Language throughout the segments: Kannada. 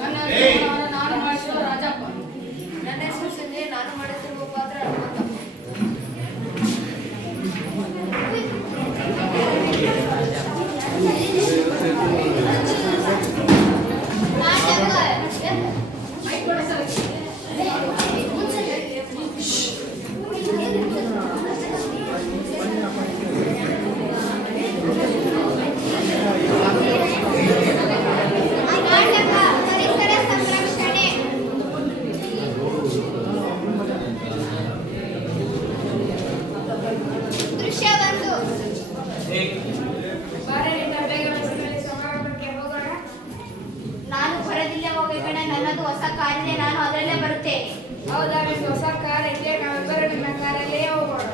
ನನ್ನ ಹೆಸರು ನಾನು ಮಾಡಿಸಿದ ರಾಜಪ್ಪ. ನನ್ನ ಹೆಸರು ಸಂಜಯ್, ನಾನು ಮಾಡುತ್ತಿರುವ ಪಾತ್ರ ಹನುಮಂತಪ್ಪ. ನಾನು ಬರದಿಲ್ಲ ಹೋಗಿ ಕಣ, ನನ್ನದು ಹೊಸ ಕಾರಿದೆ, ನಾನು ಅದರಲ್ಲೇ ಬರುತ್ತೇನೆ. ಹೌದಾ, ನಿಮ್ದು ಹೊಸ ಕಾರ್ ಇದೆ, ನಾವಿಬ್ಬರು ನಿಮ್ಮ ಕಾರಲ್ಲೇ ಹೋಗೋಣ.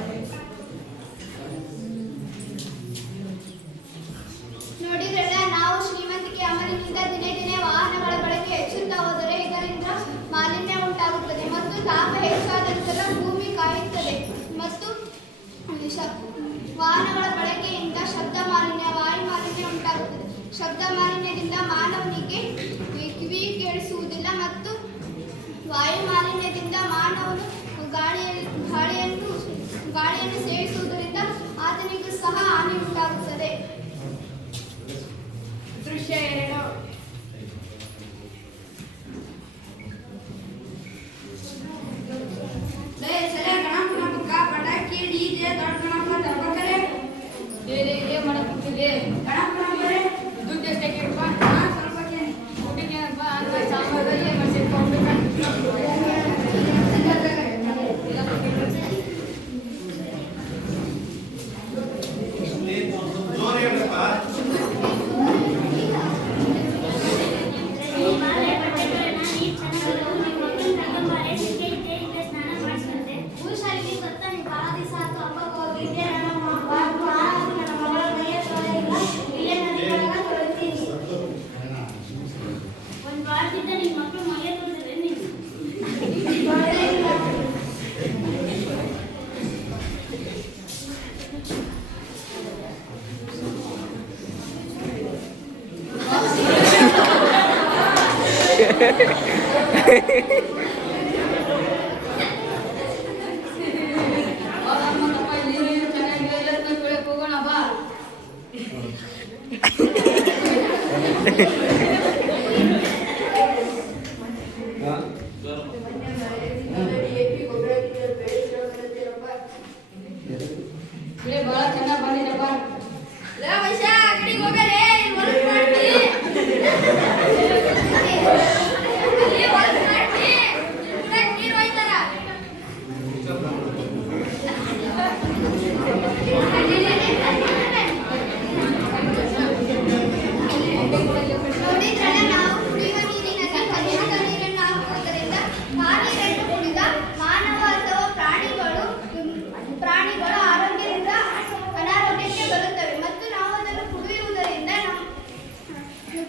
ನೋಡಿದ್ರಲ್ಲ, ನಾವು ಶ್ರೀಮಂತಿಕೆ ಅಮಲಿನಿಂದ ದಿನೇ ದಿನೇ ವಾಹನಗಳ ಬಳಕೆ ಹೆಚ್ಚುತ್ತಾ ಹೋದರೆ ಇದರಿಂದ ಮಾಲಿನ್ಯ ಉಂಟಾಗುತ್ತದೆ ಮತ್ತು ತಾಪ ಹೆಚ್ಚಾದ ನಂತರ ಭೂಮಿ ಕಾಯುತ್ತದೆ ಮತ್ತು ವಾಹನಗಳ ಬಳಕೆಯಿಂದ ಶಬ್ದ ಮಾಲಿನ್ಯ, ವಾಯು ಮಾಲಿನ್ಯ ಉಂಟಾಗುತ್ತದೆ. ಶಬ್ದ ಮಾಲಿನ್ಯದಿಂದ ಮಾನವನಿಗೆ ಕಿವಿ ಕೇಳಿಸುವುದಿಲ್ಲ ಮತ್ತು ವಾಯು ಮಾಲಿನ್ಯದಿಂದ ಮಾನವನು ಗಾಳಿಯನ್ನು ಸೇವಿಸುವುದರಿಂದ ಆತನಿಗೂ ಸಹ ಹಾನಿ ಉಂಟಾಗುತ್ತದೆ. ದೃಶ್ಯ 2. ಪಟಾಕಿ ಡಿಜೆ ದೊಡ್ಡ ಗಣಪ ತರ್ಬೇಕಾರೆ ಮಾಡಕ್ಕಿದೆ ಗಣಪನಂಬರೆ ದುಡ್ಡು ಎಷ್ಟಕ್ಕೆ ಸ್ವಲ್ಪ ಊಟಕ್ಕೇನಪ್ಪ ಅಂದ್ರೆ ಸಾಂಬಾರಲ್ಲಿ ಮಾಡಿಸಿಕೊಂಡು ಹೋಗೋಣ ಬಾ. ಬಹಳ ಚೆನ್ನಾಗಿ ಬಂದಿದೆಪ್ಪ. ನೋಡಿದ್ರಲ್ಲ, ನಾವು ಕುಡಿಯುವ ನೀರಿನಲ್ಲಿ ಕಲುಷಿತ ನೀರನ್ನು ಹಾಕುವುದರಿಂದ ಆ ನೀರನ್ನು ಕುಡಿದ ಮಾನವ ಅಥವಾ ಪ್ರಾಣಿಗಳು ಆರೋಗ್ಯದಿಂದ ಅನಾರೋಗ್ಯಕ್ಕೆ ಬರುತ್ತವೆ ಮತ್ತು ನಾವು ಅದನ್ನು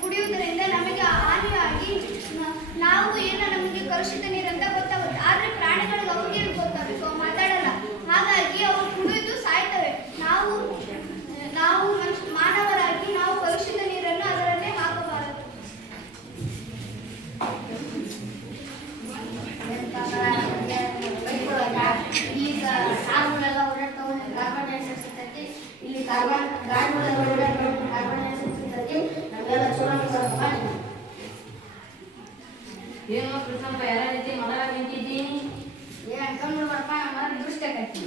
ಕುಡಿಯುವುದರಿಂದ ನಮಗೆ ಹಾನಿಯಾಗಿ ನಾವು ಏನು ನಮಗೆ ಕಲುಷಿತ ನೀರಂತ ಗೊತ್ತಾಗುತ್ತೆ. ಆದರೆ ಪ್ರಾಣಿಗಳಿಗೆ ಅವ್ರಿಗೆ ಗೊತ್ತಾಗಬೇಕು, ಮಾತಾಡಲ್ಲ. ಹಾಗಾಗಿ ಅವು ಕುಡಿದು ಸಾಯ್ತವೆ. ನಾವು ಮಾನವರಾಗಿ ನಾವು ಕಲುಷಿತ ನೀರನ್ನು ಅದರಲ್ಲೇ ಹಾಕಬಾರದು. ಈಗ ಸಾರುಗಳೆಲ್ಲ ಓಡಾಡ್ತವೆ, ಕಾರ್ಬನ್ ಡೈಆಕ್ಸೈಡ್ ಸಿಗ್ತೈತಿ. ಇಲ್ಲಿ ಗಾಡಿಗಳೆಲ್ಲ ಓಡಾಡ್ತವೆ, ಕಾರ್ಬನ್ ಡೈಆಕ್ಸೈಡ್ ಸಿಗ್ತೈತಿ. ನಮಗೆಲ್ಲ ಚಲೋ ಅನ್ಸುತ್ತೆ. ಏನೋ ಕೃಷ್ಣಪ್ಪ ಯಾರ ರೀತಿ ಮನರಾಗ ನಿಂತಿದ್ದೀನಿ. ಅನ್ಕೊಂಡು ಬರ್ಪ, ನಮ್ಮ ದೃಷ್ಟಿ ಆಕೈತಿ.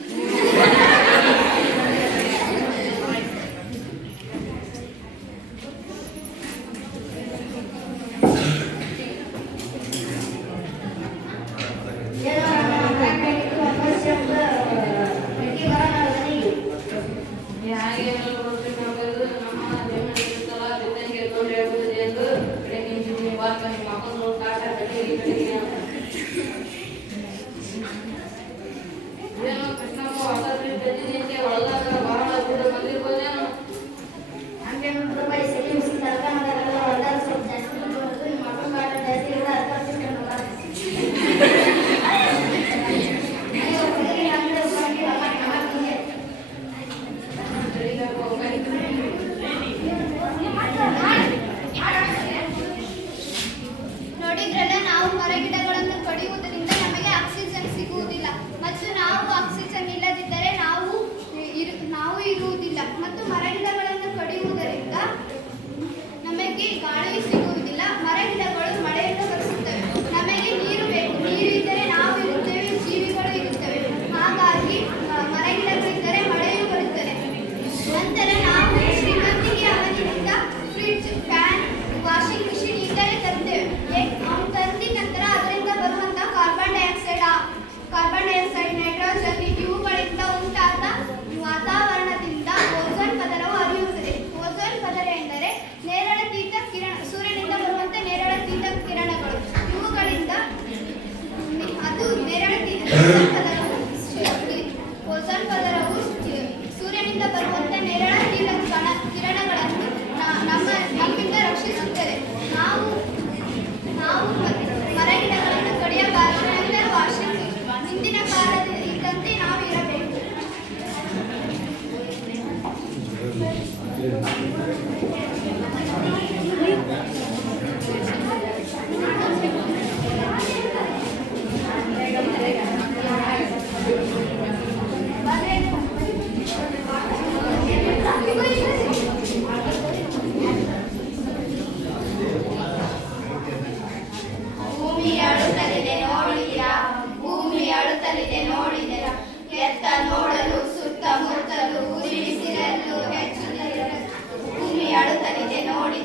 ಹಾಗೆ ನಮ್ಮ ಜೀವನ ಬಿತ್ತನೆಗೆ ತೊಂದರೆ ಆಗುತ್ತದೆ ಎಂದು ಬೆಳಗ್ಗೆ ಮಕ್ಕಳು ಕಾಟ ಏನೋ ಕೃಷ್ಣಪ್ಪ ಹೊಸ ಬೆಳೆದಿದ್ದಂತೆ ಒಳಗಾದ ಬಹಳ ದೂರ ಬಂದಿರ್ಬೋದೇನೋ. ಹಂಗೆ ರೂಪಾಯಿ ಸೆಕೆ ಬಿಸಿ ತರಕಾರಿ ಹೊರದಾಗ ಸ್ವಲ್ಪ ಜಾಸ್ತಿ ಬರೋದು. ನಿಮ್ಮ ಮಕ್ಕಳು ಕಾಟ ಜಾಸ್ತಿ ಇರೋ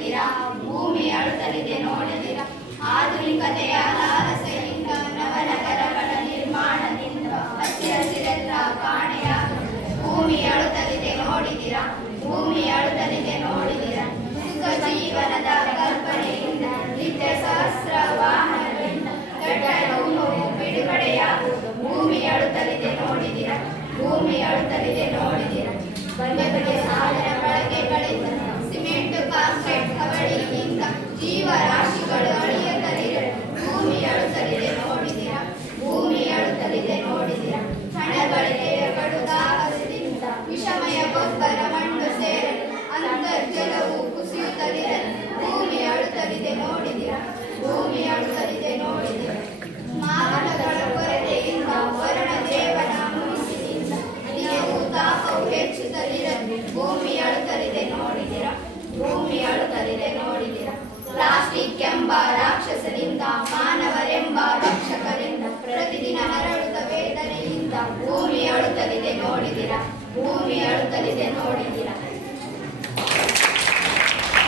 ನೋಡಿದಿರಾ? ಭೂಮಿ ಅಳುತ್ತಲಿದೆ ನೋಡಿದಿರಾ? ಆಧುನಿಕತೆಯ ಲಾಲಸೆಯಿಂದ ನವನಗರಗಳ ನಿರ್ಮಾಣದಿಂದ ಹಸಿರೆಲ್ಲ ಕಾಣೆಯಾಗುತ್ತದೆ. ಭೂಮಿ ಅಳುತ್ತಲಿದೆ